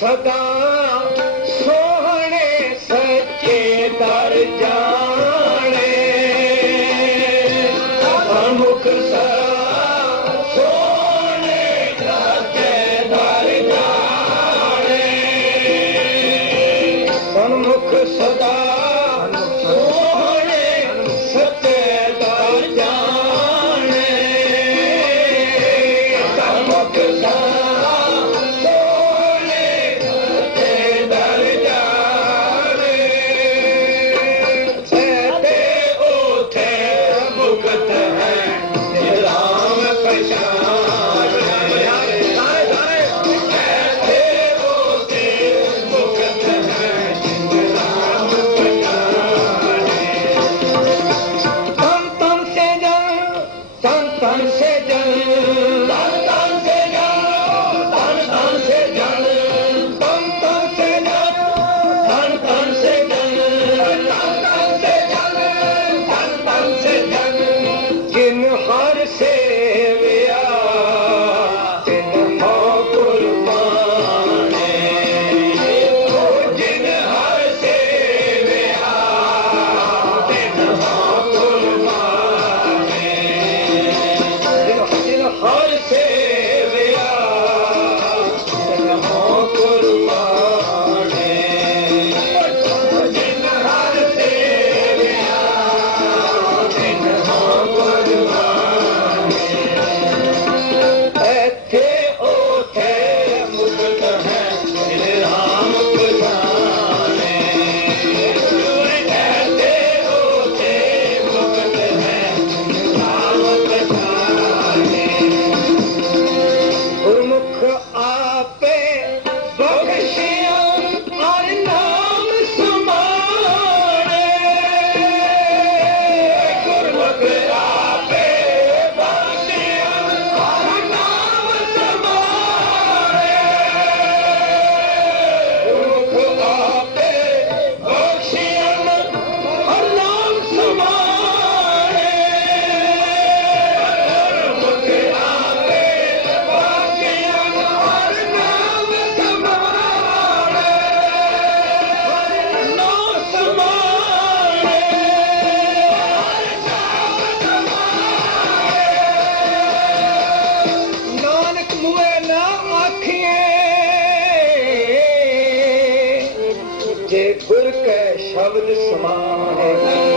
सदा सोहणे सचे दर look at. پھر کے شبد سمان ہے۔